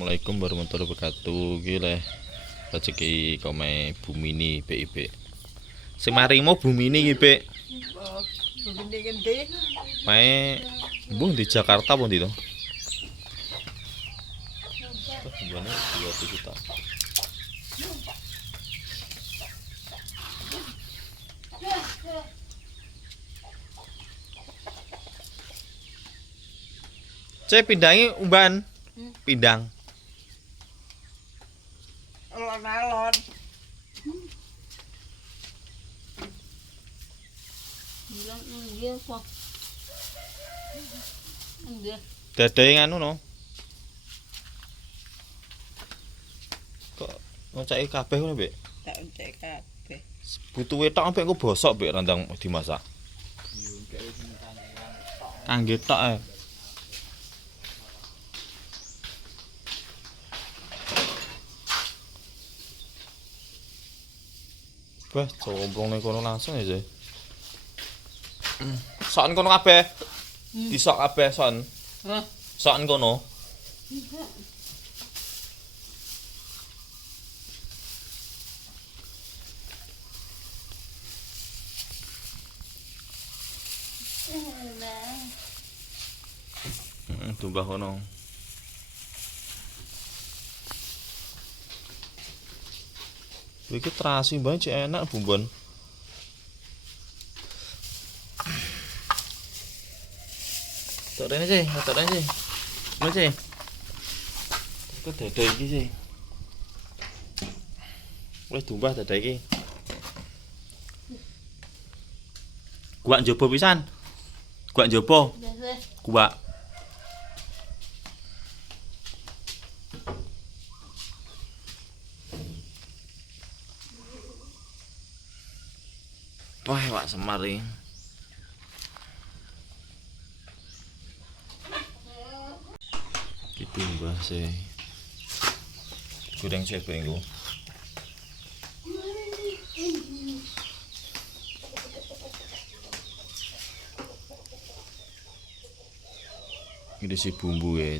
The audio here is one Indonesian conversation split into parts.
Assalamualaikum warahmatullahi wabarakatuh. Gile rezeki kome Bumini BIP. Sing maringmu Bumini iki, Pik. Bumini ngendi? Mae mbuh di Jakarta apa ndi to? Bulannya 20 juta. Cek pindangi umban. Pindang. Alon-alon. Bilang dia kok. Enggak. Dadae nganu no. Kok ngoceki kabeh ngono, Mbak? Tak uncek kabeh. Butuhe tok sampe engko bosok, Mbak, randang dimasak. Kangge tok ae. Wah, comblong ning kono langsung ya, Jay. Sokan kono kabeh. Disok kabeh son. Hah? Sokan kono. Tumbah kono. Iki terasi banget cek enak bumbon. Tok rene sih, tok rene sih. Mana sih? Kok dada iki sih. Wis tumbah dada iki. Kuak njobo pisan. Kuak njobo. Biasa. Kuak. Wah, Pak Semar iki. Gitu mbah sih. Goreng siapa engko? Ini si bumbu ya,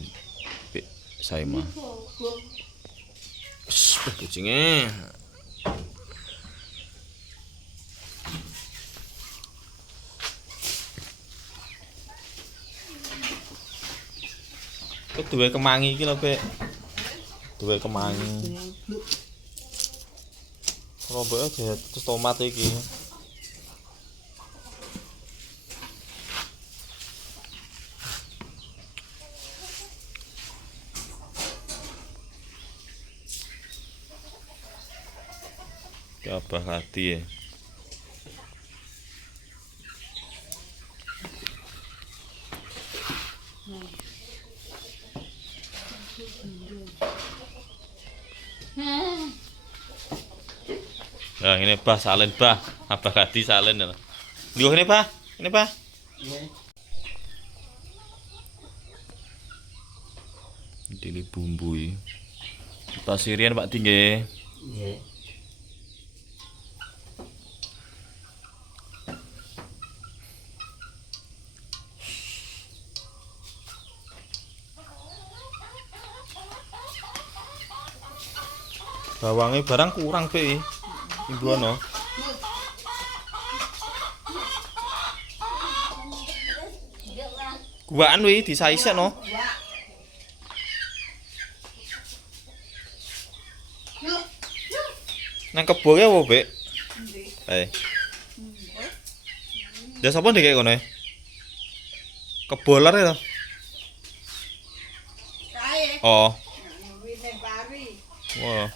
Pik, saya mah. Kucingnya. Kok duwe kemangi iki lho, Pik. Duwe kemangi. Roboke aja terus tomat iki. Coba hati ya. Nah, ini bah salen bah, abah hati salen ya. Lihat ini bah, ini bah. Ini bumbu ini. Pasirian Pak Tinggi. Nggih. Bawangnya barang kurang Pe. Ibu ono. Kuaan wi disaisek no. Nang kebo ki apa, Bek? Ya sapa ndek kono? Kebolar ya. Kae. Oh. Wine bari. Wah.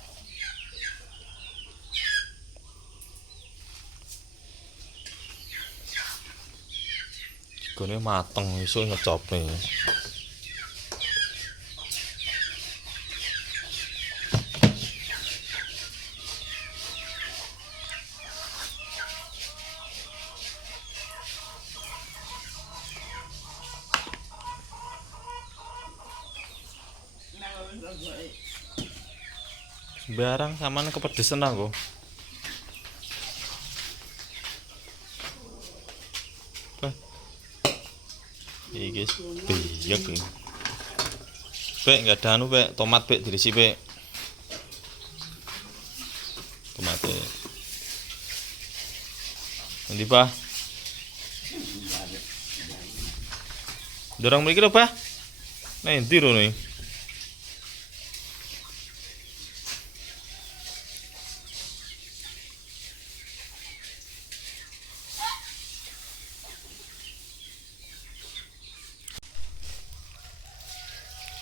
Jikone mateng iso ngecopne. Sembarang samane kepedesan aku. Iki biyek iki. Pek enggak ada anu pek, tomat pek dirisi pek. Tomate. Nanti Pak. Dorong mriki lho, Pak. Nah, endi rono iki?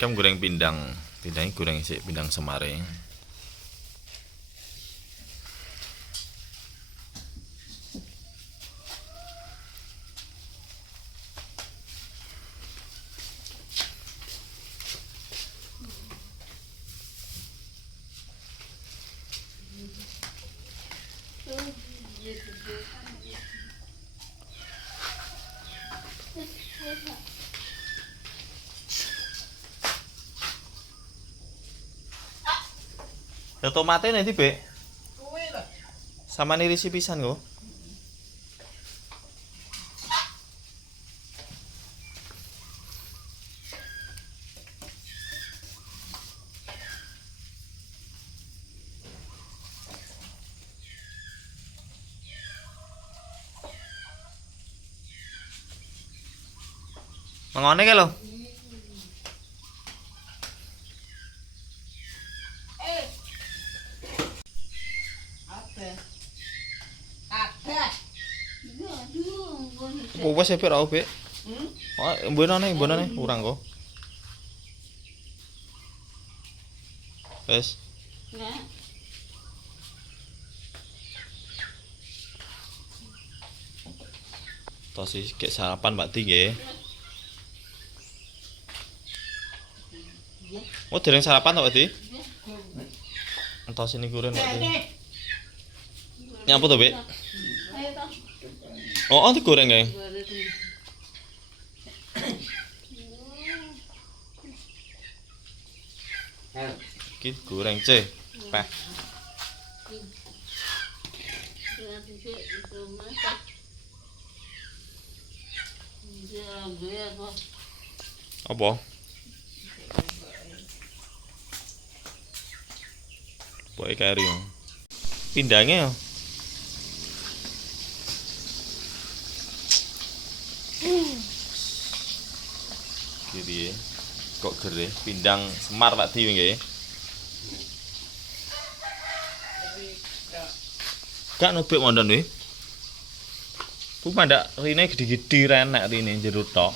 Kamu goreng pindang. Pindangnya goreng sik, pindang semare. Ya tomate nanti, Bek. Kuwi lho. Sama nirisi pisan kok. Mangone ke lho. Apa? Ada. Iya, dulu gua nih. Wes epek ra, Bek. Hmm? Oh, mbonane urang kok. Wes. Nah, Tos iki kek sarapan Pak Di nggih. Oh, dereng sarapan to, Pak Di? Entos ini kuren Pak Di. Nih. Nyapa to, Bek? ayo toh. Oh, digoreng kae. Goreng. Iki goreng, C. Peh. Dengan sisi itu masak. Dia gue kok. Apa? Pokoke kari. Pindangnya ya. Kiri ya. Kok gerih, pindang Semar Pak Di nggih. Gak nubik wonten kuwi. Ku mandak rine gede-gede renek rine jero tok.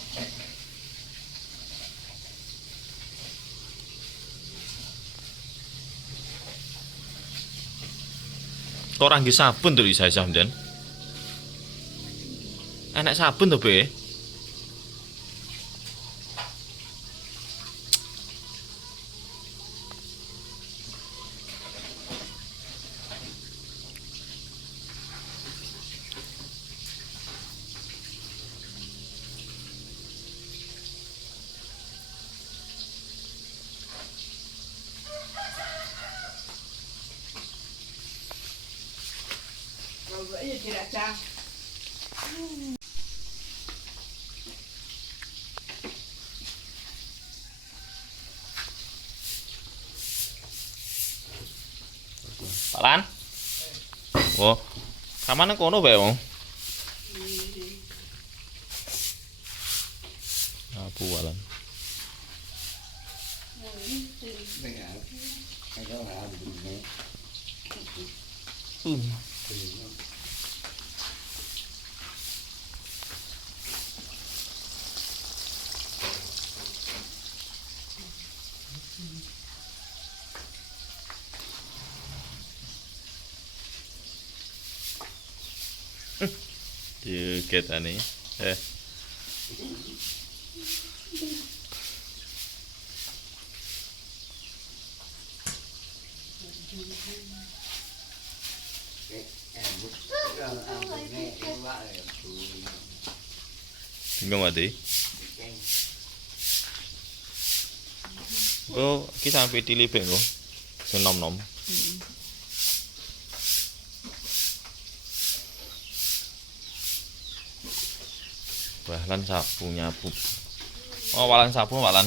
Kok ora nggih sabun to isa sampeyan? Enak sabun to, Be? Kalau ini tidak cang. Pak Lan? Oh. Kamane kono bae wong. Apu Walan. Diketane. Bingung ade. Oh, iki sampe dilipek kok. Sing nom-nom. Wah, lan sapu nyapu. Oh, walan sapu, walan.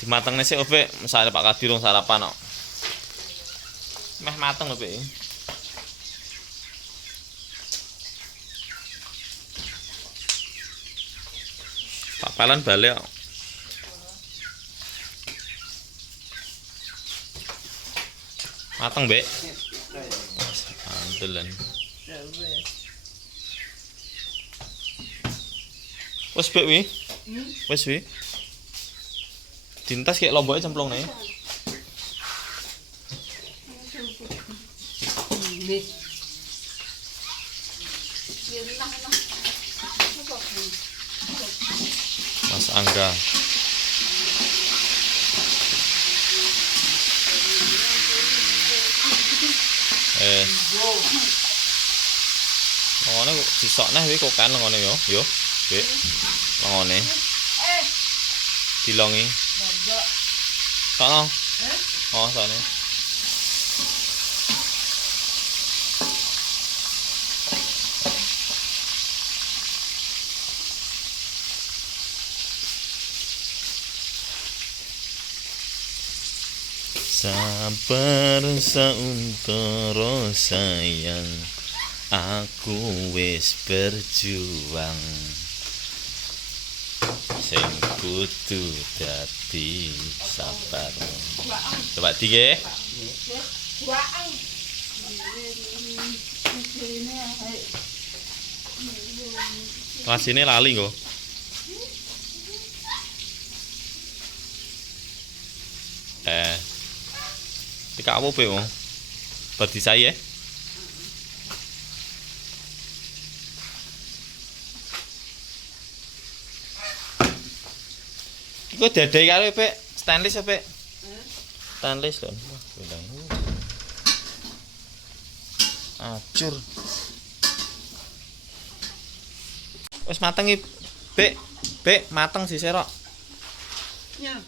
Dimatengne sik Opik, misale Pak Kadir rung sarapan kok. Meh mateng Opik. Pak Pelan balik kok. Mateng, Mbak. Antelan. Wes Mbak wi. Wes wi. Dintas kayak lomboke cemplung nih. Nih. Mas Angga. Lengone kok disokneh kuwi kok kan lengone yo. Yo, Dik. Lengone. Dilongi. Sono. Oh, sono. Sabar sauntara sayang, aku wis berjuang. Sing kudu dadi sabar. Coba dige. Kelas ini lali kok. Tika apa pe mo? Berdisai ya? Iku dadai karo pe stainless apa? Stainless lho. Wah, belang. Acur. Wis mateng iki, Bek. Bek, mateng si serok. Ya.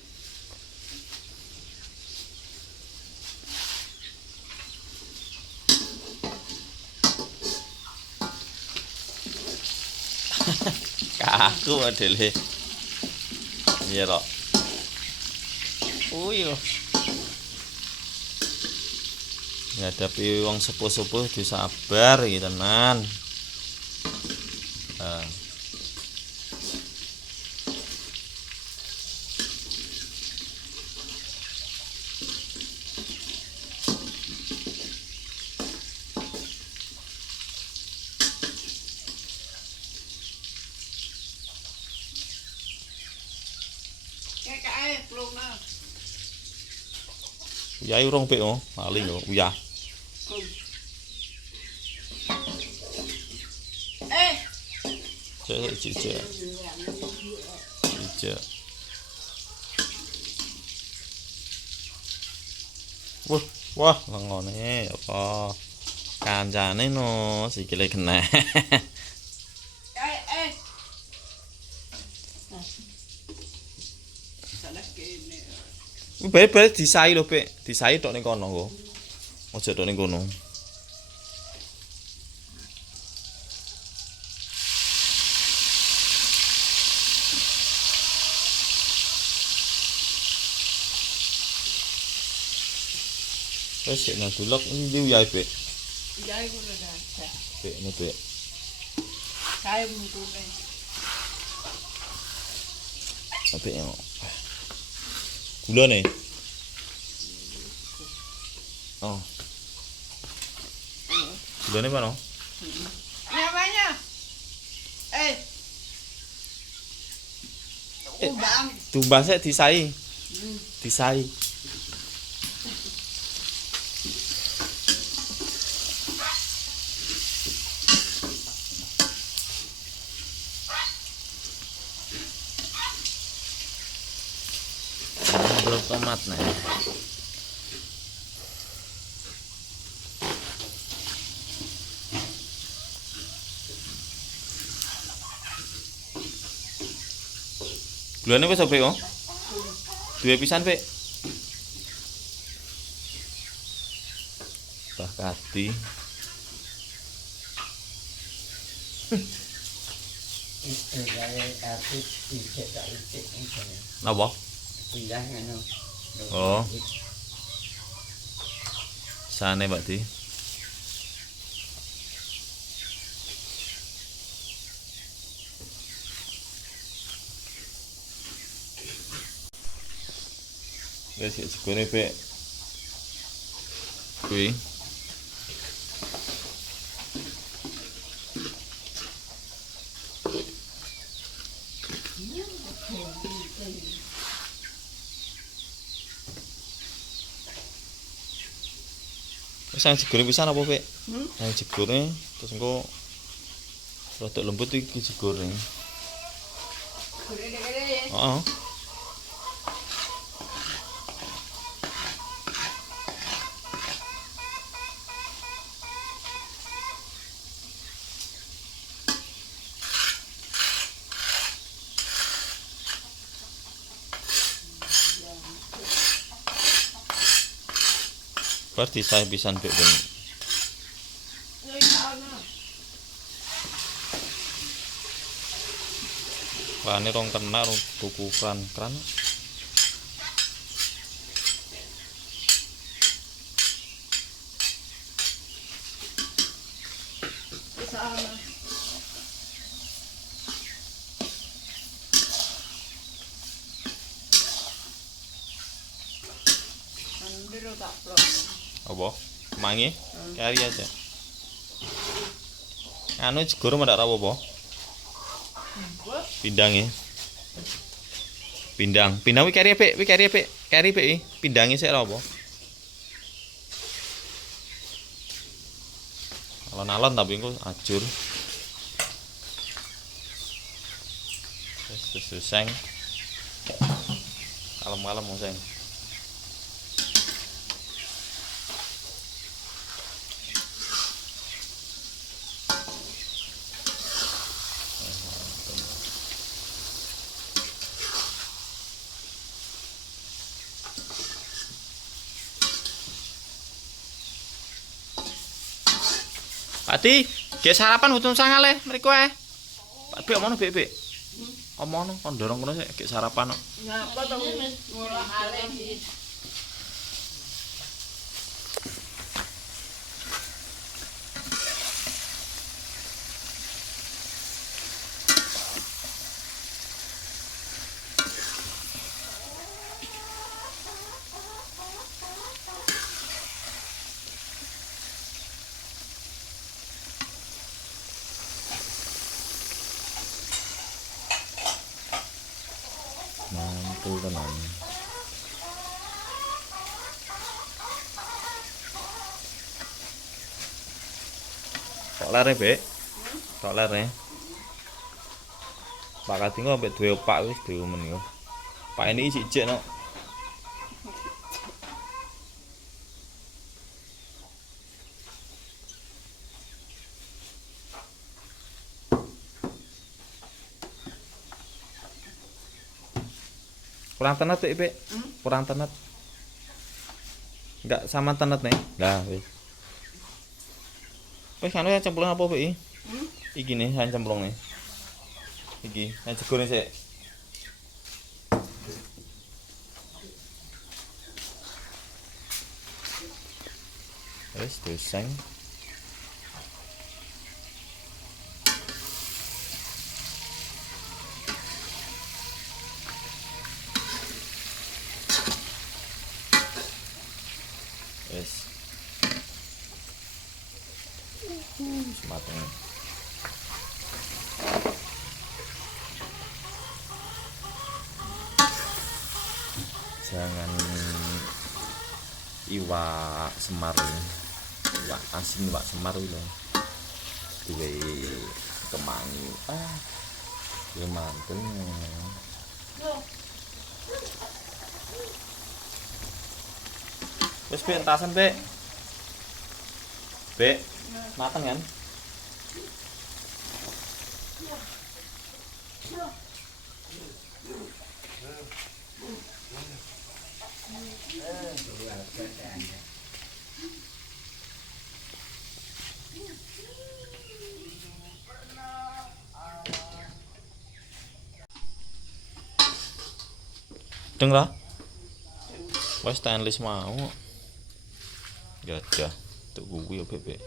Kaku modele. Iya, Rok. Yo. Ngadapi wong sepuh-sepuh kudu sabar iki tenan. Uyah urung pek oh, paling lho uyah. Cek. Wah, lengone apa? Kancane no, sikile kena. Bare disai lho, Pek. Disai tok ning kono kok. Aja tok ning kono. Wes sik nang dulok ndi uyah, Pek? Ya iku lho dah. Pek ne, Pek. Saya mutune. Apa ya? Gula nih. Oh. Gulanya mana? Namanya? Ubang. Tumbasnya disai. Disai. Tomat nih. Gulane wis opo kok? Duwe pisan, Pek. Bah kati. Itu gaya artis tidak itu. Napa? pindah ngono. Oh. Sane Pak Di. Wes ya segone Bek. Kuwi. Wis sing jegone pisan apa, Bek? Sing jegone terus engko rodok lembut iki jegone. Gede-gede ya. Heeh. Berarti saya pisan Bek ben. Wah, ini rong kena rong tuku kran. Sana. Andiro tak plong. Apa? Mangi? Kari aja. Anu jegoro ndak ra apa-apa. Pindang ya. Pindang kuwi kari Bek, Kari Bek iki. Pindange sik ra apa. Alon-alon tapi engko ajur. Wis seng. Kalem-kalem mau seng. Pati, ge sarapan butuh sangale mriku ae. Pak Bek omono Bek. Omono kon dorong kono sik ge sarapan kok. Ngapa to ngolah ale iki? Mantul tenan. Kok lere Bek? Kok lere? Pak Kadingo ambek duwe opak wis duwe men yo. Pak ini sijik no. Kurang tenet Bek. Kurang tenet. Enggak sama tenet nih. Lah wis. Wis kan cemplung apa Bek? Iki nih saya cemplung nih. Iki, saya jegone sik. Wis doseng. Wis. Mateng. Jangan iwak semar ya. Iwak asin iwak semar lho. Duwe kemangi. Ya manten. Wis Bek entasan Bek. Bek, mateng kan? Deng ra? Wes stainless mau. Gadah. Tuh kuwi yo bebek.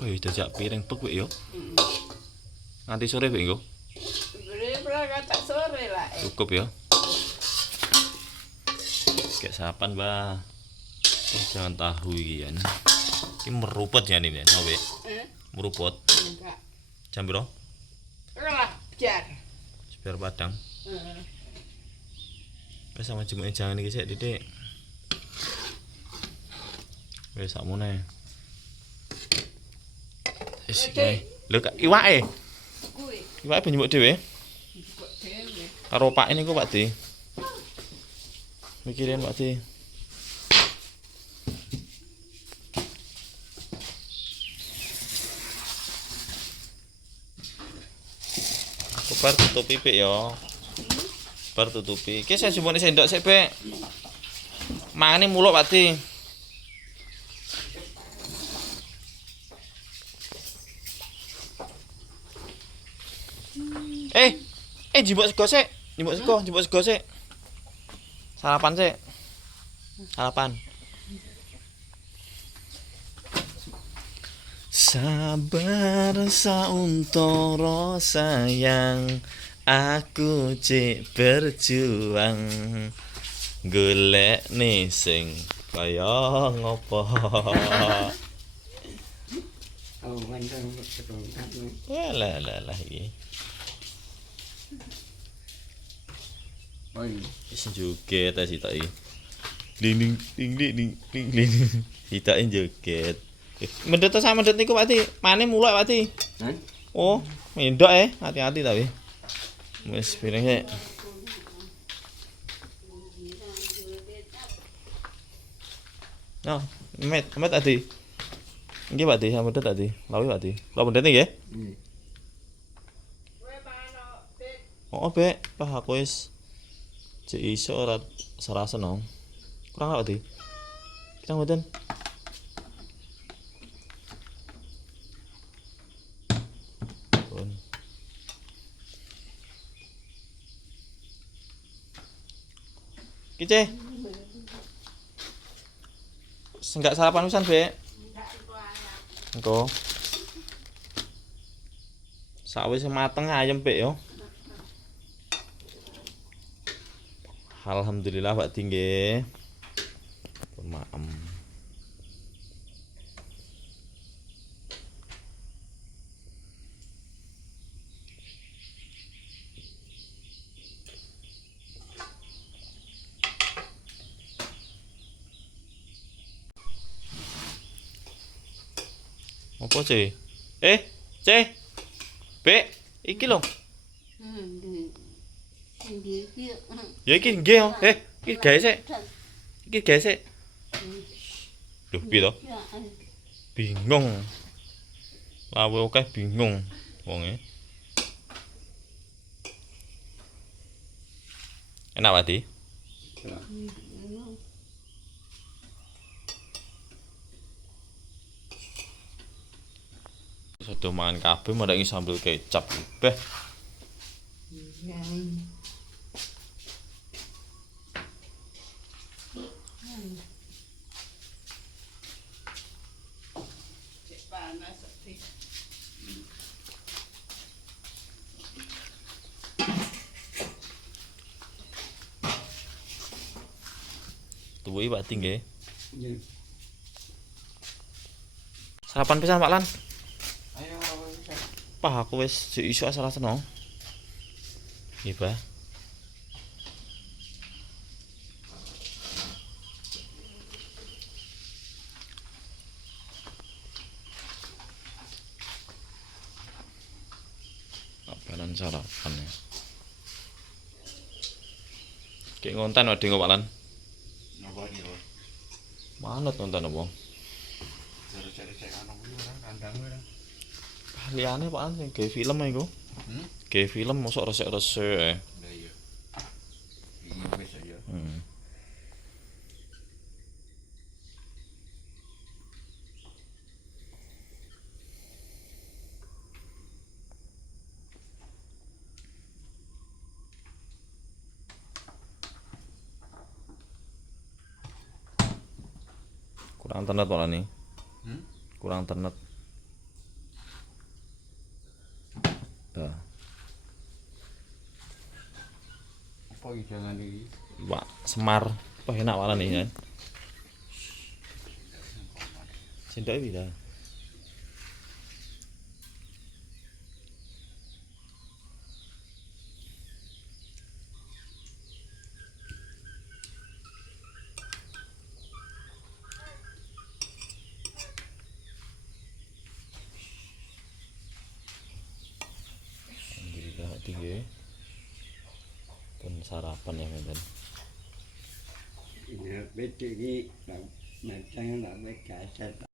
Bae jajak piring pek yo. Nganti sore bek engko. Beri berangkat tak sore lah. Cukup ya. Kayak sarapan, Mbah. Oh, jangan tahu iki ya. Iki meruput ya ini, Nobe. Meruput. Enggak. Jam piro? Lah, jar. Biar padang. Wes sama jemuke jangan iki sik, Didik. Wes sakmene. Wis iki. Lho iwake. Kuwi Iwake ben nyemuk dhewe. kok dhewe. Karo Pak ini kok Pak Di. Mikirin Pak Di. Aku bar tutupi Pik ya. Bar tutupi. Ki saya jumone sendok sik Pik. Mangane muluk Pak Di. Jibuk sego sik. Jibuk sego sik. Sarapan sik. Sarapan. Sabar sauntara sayang, aku cek berjuang golek nih sing kaya ngopo. Oh, mandang ketemu. Lah iki. Oi, Wis joget ta sitake. Ding ding ding ding ding ding. Sitake joget. Mendet ta sama mendet niku Pak Ti. Mane muluk Pak Ti. Hah? Oh, mendok hati-hati tapi. Wis piring sik. Nah, met tadi. Nggih Pak Ti, sama mendet tadi. Lawi Pak Ti. Lah mendet nggih. Kowe pangan Dik. Oh, Bek, Pak aku wis cek iso ora sarasen no. Kurang apa Ti? Kita mboten. Pun. Kice. Enggak sarapan pisan, Bek. Engko. Sawise mateng ayam, Bek yo. Alhamdulillah Pak Tinggi. Maem. Apa sih? C. B. Iki lho. Ya iki nggih yo. Iki gawe sik. Iki gawe sik. Loh, piye to? Bingung. Lawe akeh bingung wonge. Enak Pak Di? Sudah mangan kabeh madak sambel kecap. Beh. Cek panas Dik. Tuwuhi Pak Di nggih. Iya. Sarapan pisan Pak Lan. Ayo, Pak aku wis jek iso sarasen no. Nggih, Pak. Apalan sarapan ya. Kayak ngonten wae Pak Lan. napa iki lho? Manut ngonten apa? Cari-cari cek ana kuwi ora kandang ora. Liyane Pak Lan sing gawe film iku. Gawe film mosok resik-resik ae. Lah iya. Iki wis ya. Kurang ternet malah nih. Hmm? Kurang ternet. Tuh. Apa iki jangan iki? Wah, semar. Wah, enak malah nih ya. Sendok bisa. Jadi dah tinggi. Pun sarapan ya men. Ini bete ini, macam nak baca